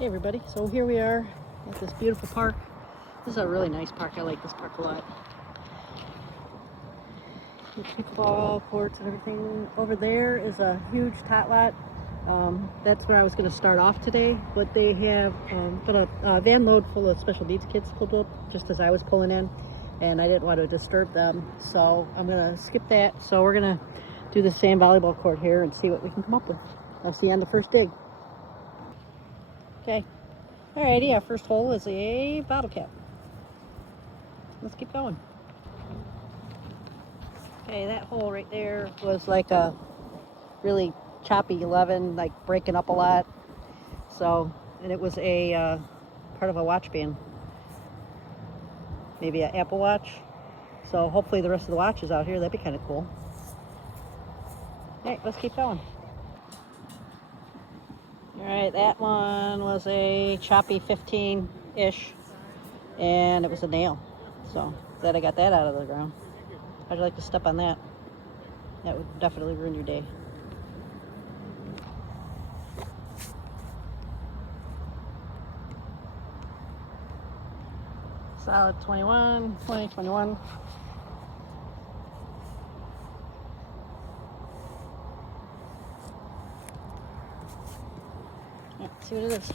Hey everybody, so here we are at this beautiful park. This is a really nice park. I like this park a lot. The pickleball courts and everything. Over there is a huge tot lot. That's where I was going to start off today, but they have put a van load full of special needs kids pulled up just as I was pulling in, and I didn't want to disturb them, so I'm going to skip that. So we're going to do the sand volleyball court here and see what we can come up with. I'll see you on the first dig. Okay. Alrighty, our first hole is a bottle cap. Let's keep going. Okay, that hole right there was like a really choppy 11, like breaking up a lot. So, and it was a part of a watch band. Maybe an Apple Watch. So hopefully the rest of the watch is out here. That'd be kind of cool. Alright, let's keep going. Alright, that one was a choppy 15-ish, and it was a nail. So, glad I got that out of the ground. How'd you like to step on that? That would definitely ruin your day. Solid 21, 20, 21. Let's see what it is.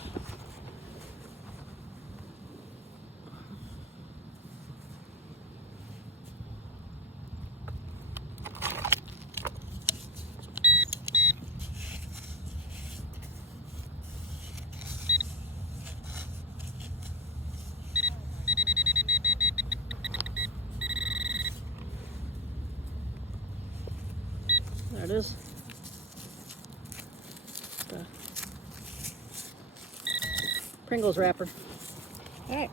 There it is. The Pringles wrapper. Alright.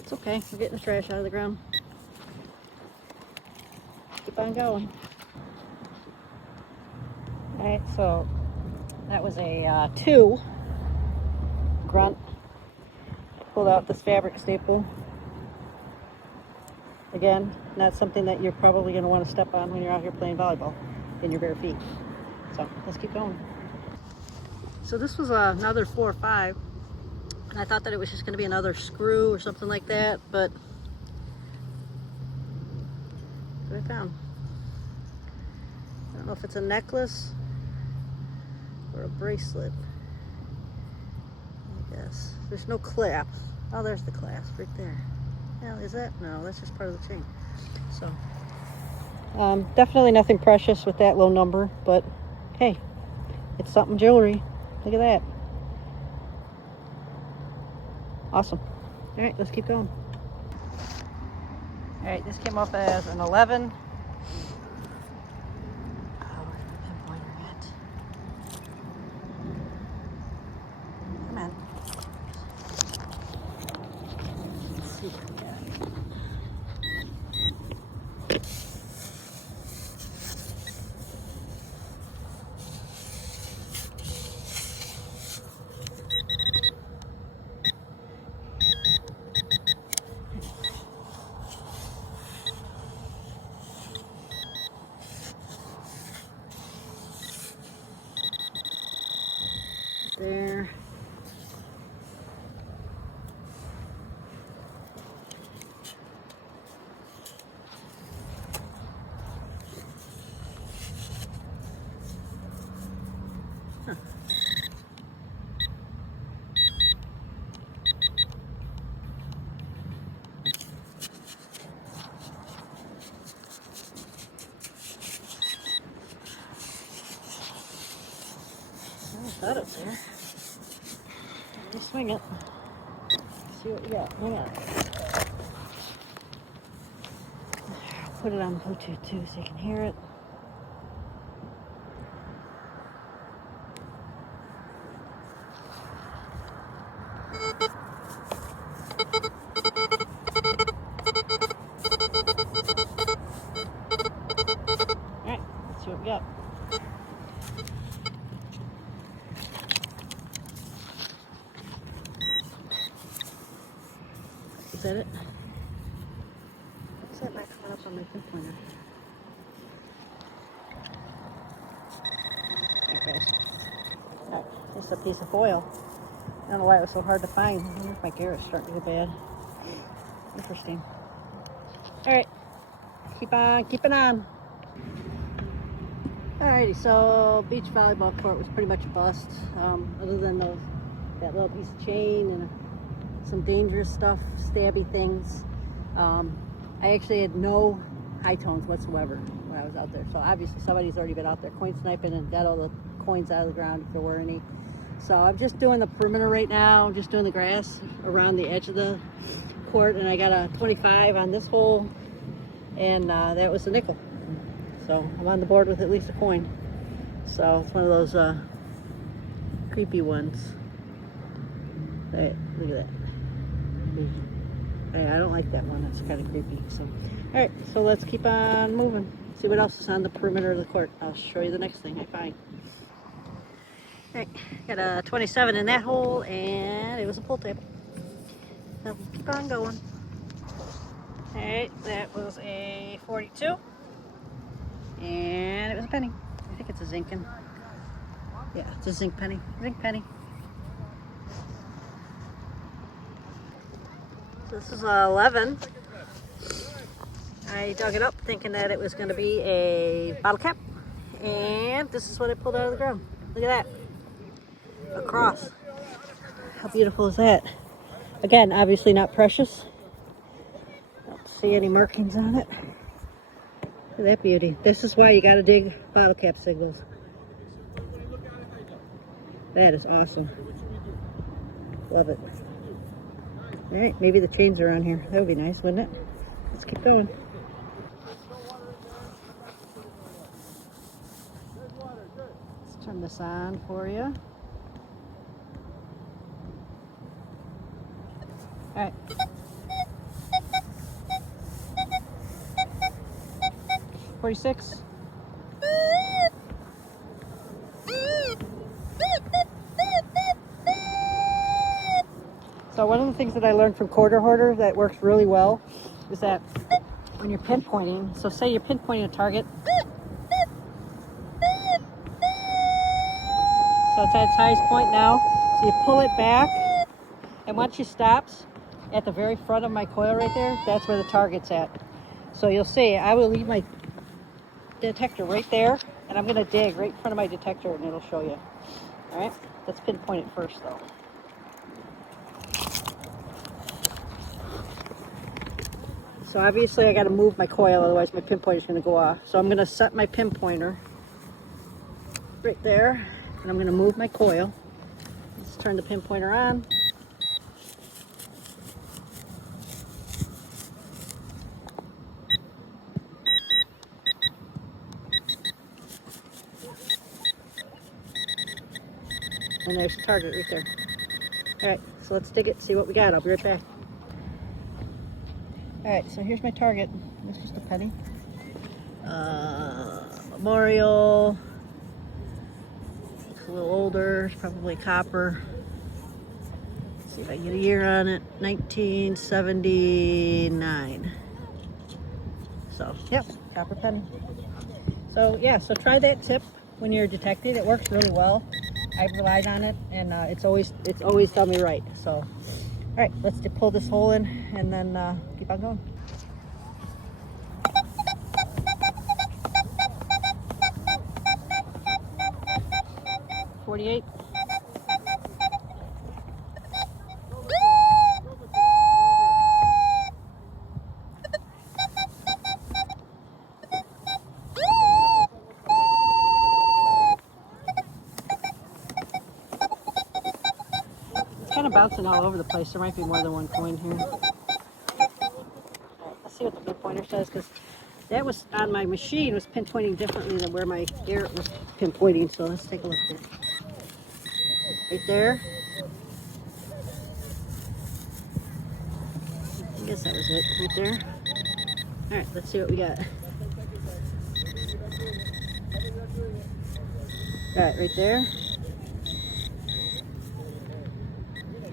It's okay. We're getting the trash out of the ground. Keep on going. Alright, so that was a 2 grunt. Pulled out this fabric staple. Again, not something that you're probably going to want to step on when you're out here playing volleyball in your bare feet. So let's keep going. So this was another 4 or 5, and I thought that it was just going to be another screw or something like that, but what I found. I don't know if it's a necklace or a bracelet. I guess there's no clasp. Oh, there's the clasp right there. Hell, is that? No, that's just part of the chain. So, definitely nothing precious with that low number, but hey, it's something jewelry. Look at that. Awesome. All right, let's keep going. All right, this came up as an 11. Oh, where's my pinpointer at? Come on. Let's see what we got. There. Huh. I thought it was there. Let me swing it. See what we got. Hang on. Put it on Bluetooth too so you can hear it. Alright, let's see what we got. Is that it? What's that not coming up on my pinpointer? There it goes. Alright, just a piece of foil. I don't know why it was so hard to find. I wonder if my gear is starting to go bad. Interesting. All right, keep on keeping on. Alrighty, so beach volleyball court was pretty much a bust, other than that little piece of chain and some dangerous stuff, stabby things. I actually had no high tones whatsoever when I was out there. So obviously somebody's already been out there coin sniping and got all the coins out of the ground if there were any. So I'm just doing the perimeter right now. I'm just doing the grass around the edge of the court, and I got a 25 on this hole, and that was a nickel. So I'm on the board with at least a coin. So it's one of those creepy ones. Hey, look at that. Hey, I don't like that one. That's kind of creepy. So, all right. So let's keep on moving. See what else is on the perimeter of the court. I'll show you the next thing I find. All right, got a 27 in that hole, and it was a pull table. So keep on going. All right, that was a 42. And it was a penny. I think it's a zinkin. Yeah, it's a zinc penny. Zinc penny. So this is 11. I dug it up thinking that it was going to be a bottle cap. And this is what I pulled out of the ground. Look at that. Across. How beautiful is that? Again, obviously not precious. Don't see any markings on it. Look at that beauty. This is why you got to dig bottle cap signals. That is awesome. Love it. All right, maybe the chains are on here. That would be nice, wouldn't it? Let's keep going. Let's turn this on for you. All right. $46. So one of the things that I learned from quarter hoarder that works really well is that when you're pinpointing, so say you're pinpointing a target, so it's at its highest point now, so you pull it back, and once you stops at the very front of my coil right there, that's where the target's at. So you'll see, I will leave my detector right there, and I'm going to dig right in front of my detector, and it'll show you. All right, let's pinpoint it first though. So obviously I got to move my coil, otherwise my pinpointer is going to go off. So I'm going to set my pinpointer right there, and I'm going to move my coil. Let's turn the pinpointer on. And there's the target right there. All right, so let's dig it, see what we got. I'll be right back. All right, so here's my target. It's just a penny. Memorial. It's a little older. It's probably copper. Let's see if I can get a year on it. 1979. So, yep, copper penny. So, yeah, so try that tip when you're detecting. It works really well. I've relied on it, and it's always done me right. So, all right, let's pull this hole in, and then keep on going. $48. Kind of bouncing all over the place. There might be more than one coin here. Let's see what the pinpointer says, because that was on my machine was pinpointing differently than where my Garrett was pinpointing. So let's take a look there. Right there. I guess that was it right there. All right, let's see what we got. All right, right there.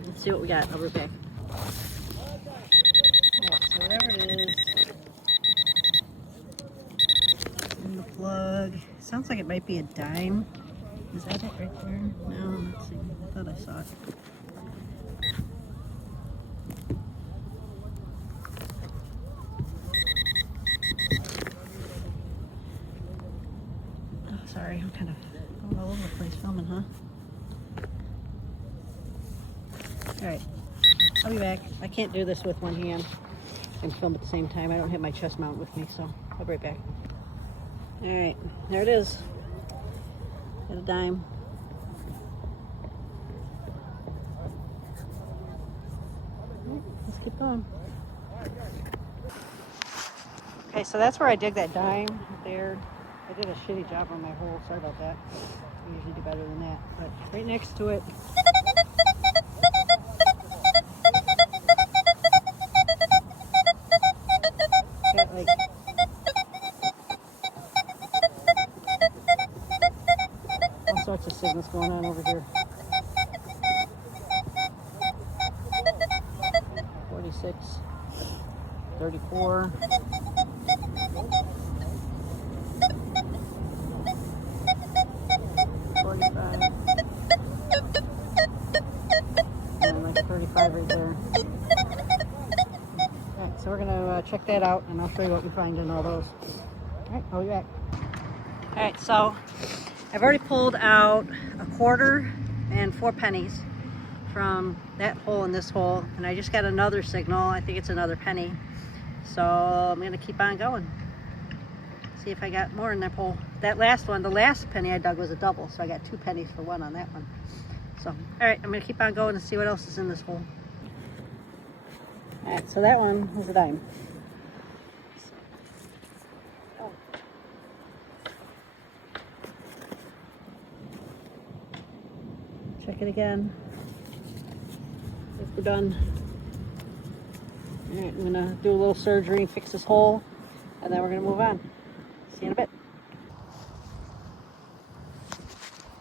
Let's see what we got. I'll be back. Alright, so whatever it is, in the plug. Sounds like it might be a dime. Is that it right there? No, let's see. I thought I saw it. All right, I'll be back. I can't do this with one hand and film at the same time. I don't have my chest mount with me, so I'll be right back. All right, there it is. Got a dime. Let's keep going. Okay, so that's where I dig that dime there. I did a shitty job on my hole. Sorry about that. I usually do better than that. But right next to it. Got like all sorts of signals going on over here. 46, 34. 45. And like 35 right there. Alright, so we're going to check that out and I'll show you what we find in all those. Alright, I'll be back. Alright, so I've already pulled out a quarter and 4 pennies from that hole and this hole, and I just got another signal. I think it's another penny. So I'm going to keep on going. See if I got more in that hole. That last one, the last penny I dug was a double, so I got 2 pennies for 1 on that one. So, alright, I'm going to keep on going and see what else is in this hole. Alright, so that one was a dime. Oh. Check it again. If we're done. Alright, I'm going to do a little surgery and fix this hole, and then we're going to move on. See you in a bit.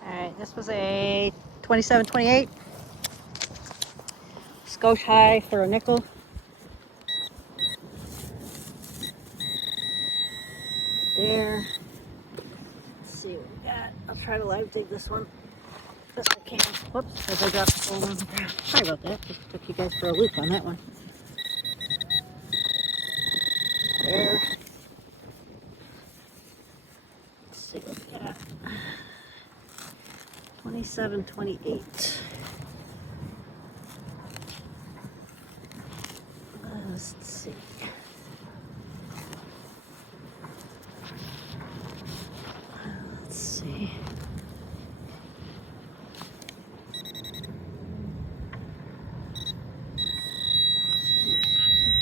Alright, this was a 27-28. Skosh high for a nickel. There. Let's see what we got. I'll try to live dig this one best I can. Whoops, as I dropped the phone on the ground. Sorry about that. Just took you guys for a loop on that one. There. Let's see what we got. 27-28. Let's see. Let's see.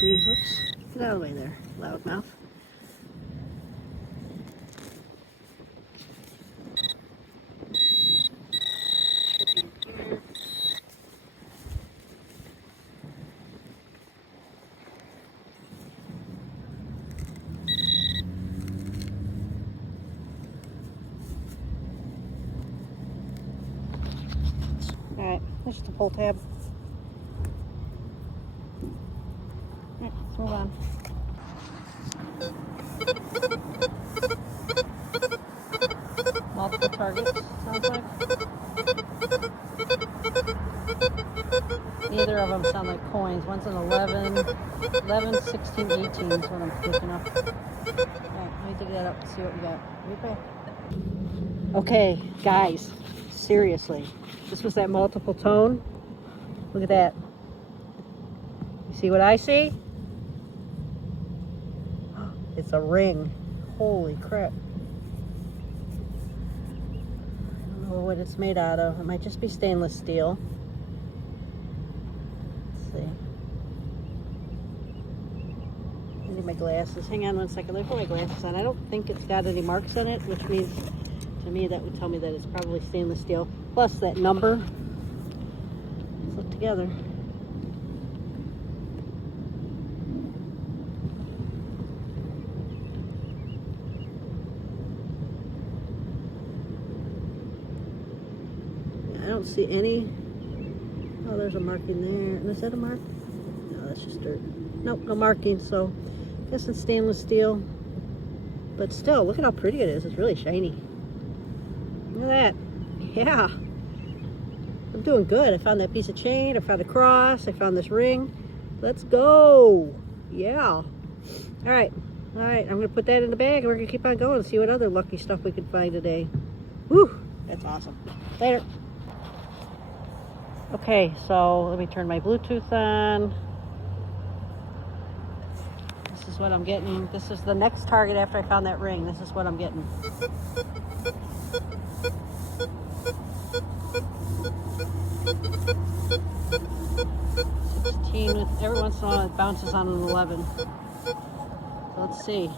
Whoops. Get out of the way there, loudmouth. Alright, that's just a pull tab. Alright, let's move on. Multiple targets, sounds like. Neither of them sound like coins. One's an 11, 16, 18 is what I'm picking up. Alright, let me dig that up and see what we got. Right back. Okay, guys, seriously. This was that multiple tone. Look at that. You see what I see? It's a ring. Holy crap. I don't know what it's made out of. It might just be stainless steel. Let's see. I need my glasses. Hang on one second. Let me put my glasses on. I don't think it's got any marks on it, which means to me that would tell me that it's probably stainless steel. Plus that number. Let's look together. I don't see any. Oh, there's a marking there. And is that a mark? No, that's just dirt. Nope, no marking. So I guess it's stainless steel. But still, look at how pretty it is. It's really shiny. Look at that. Yeah. I'm doing good. I found that piece of chain. I found a cross. I found this ring. Let's go. Yeah. All right. All right. I'm going to put that in the bag and we're going to keep on going and see what other lucky stuff we can find today. Whew. That's awesome. Later. Okay, so let me turn my Bluetooth on. This is what I'm getting. This is the next target after I found that ring. This is what I'm getting. With every once in a while it bounces on an 11. So let's see.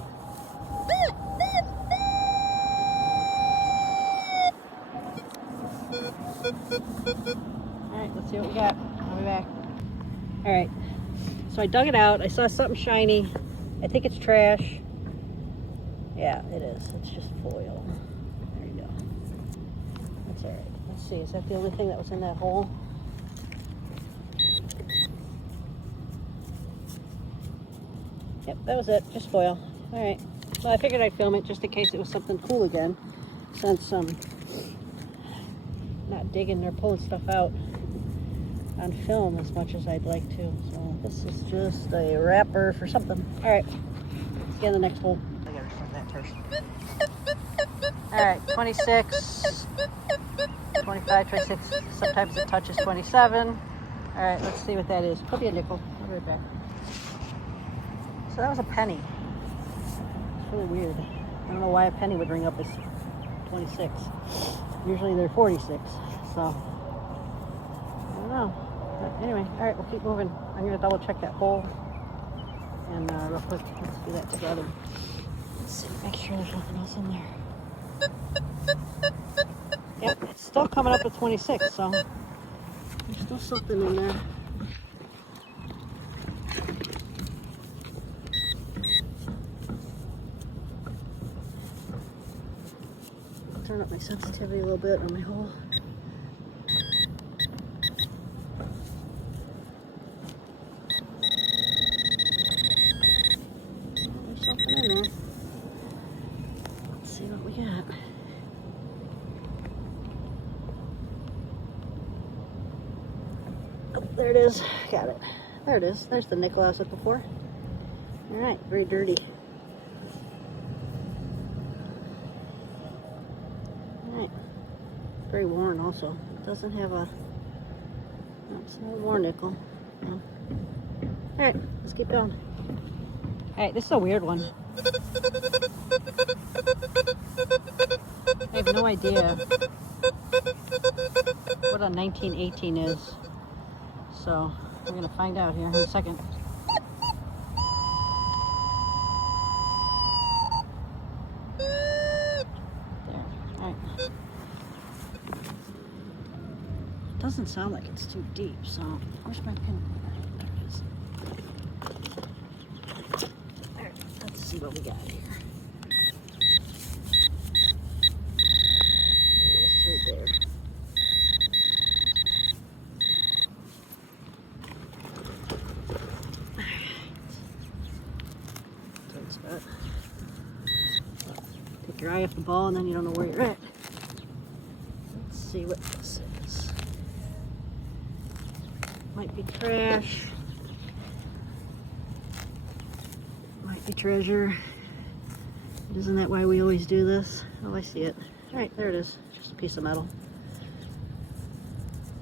Alright, let's see what we got. I'll be back. Alright, so I dug it out. I saw something shiny. I think it's trash. Yeah, it is. It's just foil. There you go. That's alright. Let's see, is that the only thing that was in that hole? Yep, that was it. Just foil. Alright. Well, I figured I'd film it just in case it was something cool again. Since not digging or pulling stuff out on film as much as I'd like to. So this is just a wrapper for something. Alright. Let's get in the next hole. I gotta record that first. Alright, 26, 25, 26. Sometimes it touches 27. Alright, let's see what that is. Probably a nickel. I'll be right back. So that was a penny. It's really weird. I don't know why a penny would ring up as 26. Usually they're 46. So, I don't know. But anyway, alright, we'll keep moving. I'm going to double check that hole. And real quick, let's do that together. Let's see, make sure there's nothing else in there. Yep, it's still coming up at 26, so there's still something in there. Turn up my sensitivity a little bit on my hole. There's something in there. Let's see what we got. Oh, there it is. Got it. There it is. There's the nickel I was looking for. Alright, very dirty. Very worn also. It doesn't have a, no, it's not a worn nickel. No. Alright, let's keep going. Alright, this is a weird one. I have no idea what a 1918 is. So, we're going to find out here in a second. Doesn't sound like it's too deep, so where's my pin? There it is. There, let's see what we got here. It's right there. Alright. Take your eye off the ball and then you don't know where you're at. Let's see what this is. Might be trash. Might be treasure. Isn't that why we always do this? Oh, I see it. Alright, there it is. Just a piece of metal.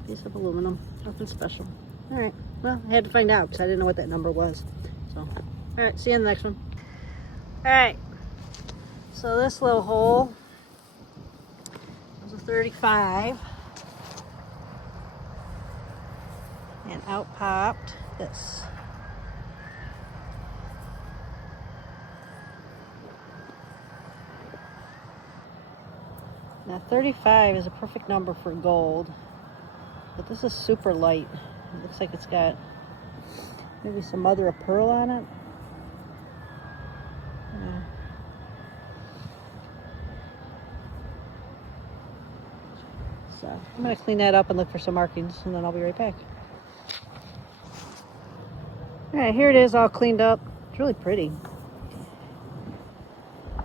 Piece of aluminum. Nothing special. Alright, well, I had to find out because I didn't know what that number was. So, alright, see you in the next one. Alright, so this little hole was a 35. And out popped this. Now 35 is a perfect number for gold, but this is super light. It looks like it's got maybe some mother of pearl on it. Yeah. So I'm going to clean that up and look for some markings, and then I'll be right back. Alright, here it is all cleaned up. It's really pretty.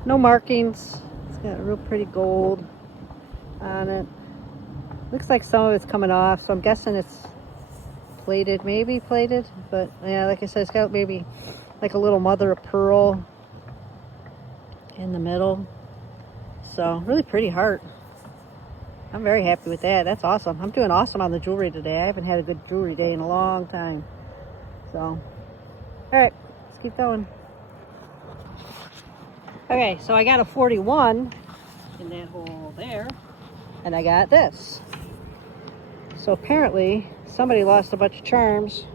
No markings. It's got a real pretty gold on it. Looks like some of it's coming off, so I'm guessing it's plated, maybe plated. But yeah, like I said, it's got maybe like a little mother of pearl in the middle. So really pretty heart. I'm very happy with that. That's awesome. I'm doing awesome on the jewelry today. I haven't had a good jewelry day in a long time. So, all right, let's keep going. Okay, so I got a 41 in that hole there, and I got this. So apparently somebody lost a bunch of charms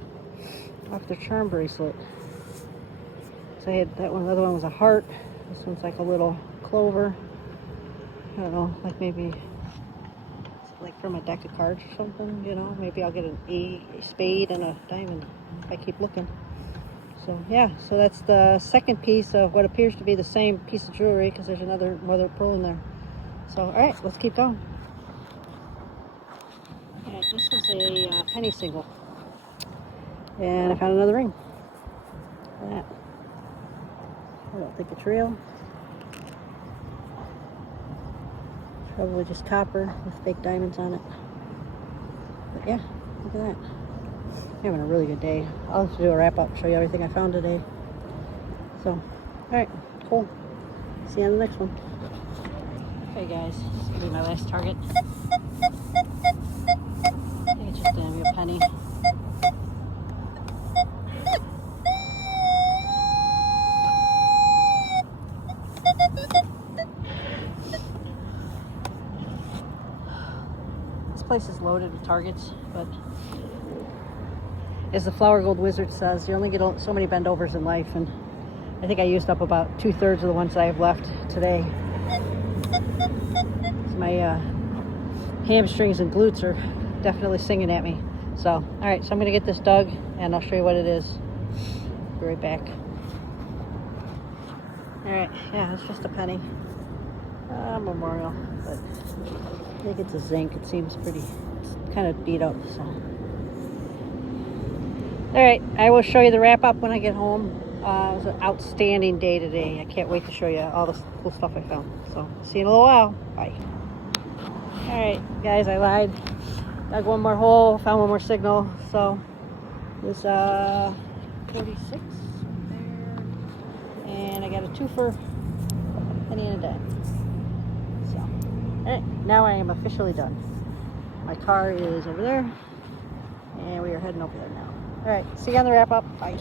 off their charm bracelet. So I had that one, the other one was a heart. This one's like a little clover. I don't know, like maybe like from a deck of cards or something, you know. Maybe I'll get a spade and a diamond if I keep looking. So yeah, so that's the second piece of what appears to be the same piece of jewelry, because there's another mother of pearl in there. So all right, let's keep going. Okay, this was a penny single, and I found another ring. That, I don't think it's real. Probably just copper with fake diamonds on it. But yeah, look at that. I'm having a really good day. I'll have to do a wrap up, show you everything I found today. So, all right, cool. See you on the next one. Okay guys, this will be my last target. I think it's just gonna be a penny. This place is loaded with targets, but as the Flower Gold Wizard says, you only get so many bend overs in life, and I think I used up about 2/3 of the ones that I have left today. So my hamstrings and glutes are definitely singing at me. So, all right, so I'm gonna get this dug and I'll show you what it is. Be right back. All right, yeah, it's just a penny. Memorial, but I think it's a zinc. It seems pretty, it's kind of beat up, so. All right, I will show you the wrap up when I get home. It was an outstanding day today. I can't wait to show you all the cool stuff I found. So, see you in a little while. Bye. All right, guys, I lied. Dug one more hole, found one more signal. So, it was 46 there. And I got a twofer, penny and a dime. So, all right, now I am officially done. My car is over there, and we are heading over there now. All right, see you on the wrap up. Bye.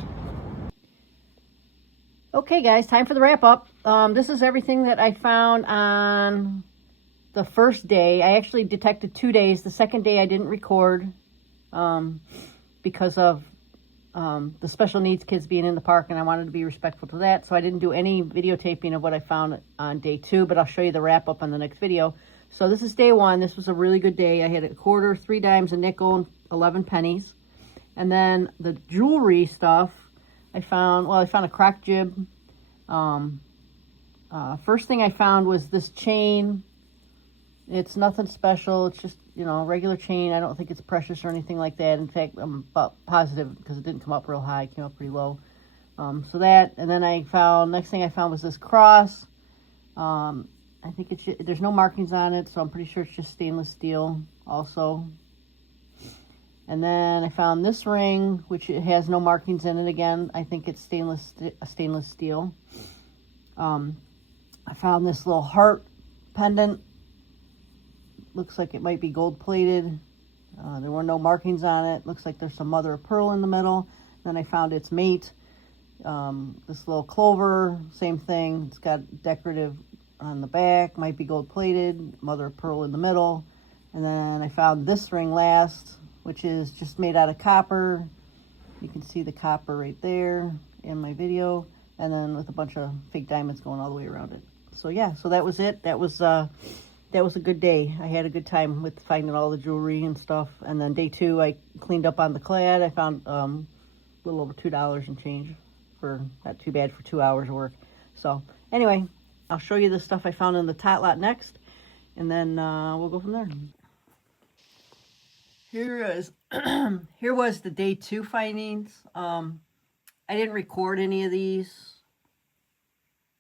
Okay, guys, time for the wrap up. This is everything that I found on the first day. I actually detected 2 days. The second day I didn't record because of the special needs kids being in the park, and I wanted to be respectful to that. So I didn't do any videotaping of what I found on day 2, but I'll show you the wrap up on the next video. So this is day 1. This was a really good day. I had a quarter, 3 dimes, a nickel, and 11 pennies. And then the jewelry stuff, I found a crock jib. First thing I found was this chain. It's nothing special. It's just, you know, a regular chain. I don't think it's precious or anything like that. In fact, I'm about positive because it didn't come up real high. It came up pretty low. So that, and then next thing I found was this cross. I think there's no markings on it, so I'm pretty sure it's just stainless steel also. And then I found this ring, which it has no markings in it again. I think it's stainless steel. I found this little heart pendant. Looks like it might be gold plated. There were no markings on it. Looks like there's some mother of pearl in the middle. Then I found its mate. This little clover, same thing. It's got decorative on the back, might be gold plated, mother of pearl in the middle. And then I found this ring last, which is just made out of copper. You can see the copper right there in my video, and then with a bunch of fake diamonds going all the way around it. So yeah, so that was it. That was a good day. I had a good time with finding all the jewelry and stuff. And then day 2, I cleaned up on the clad. I found a little over $2 and change, for not too bad for 2 hours of work. So anyway, I'll show you the stuff I found in the tot lot next, and then we'll go from there. Here was the day 2 findings. I didn't record any of these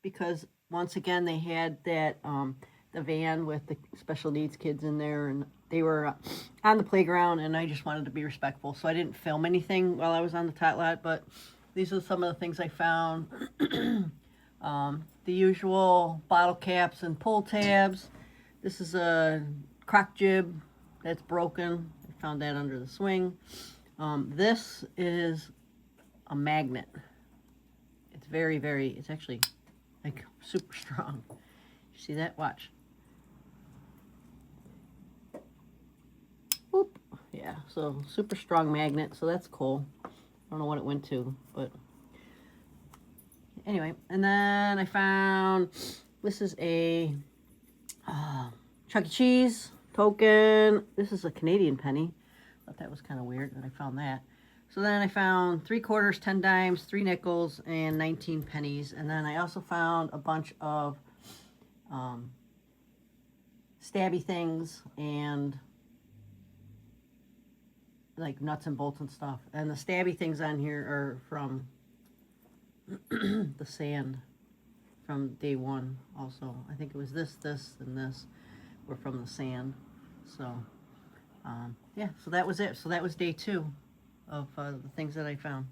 because once again they had that the van with the special needs kids in there, and they were on the playground, and I just wanted to be respectful, so I didn't film anything while I was on the tot lot. But these are some of the things I found. The usual bottle caps and pull tabs. This is a crock jib, that's broken. I found that under the swing. This is a magnet. It's very, it's actually like super strong. You see that? Watch. Whoop. Yeah, so super strong magnet, so that's cool. I don't know what it went to, but anyway. And then I found, this is a Chuck E. Cheese token. This is a Canadian penny. Thought that was kind of weird that I found that. So then I found 3 quarters, 10 dimes, 3 nickels, and 19 pennies. And then I also found a bunch of stabby things and like nuts and bolts and stuff. And the stabby things on here are from the sand from day one also. I think it was this, and this were from the sand. So, yeah, so that was it. So that was day 2 of the things that I found.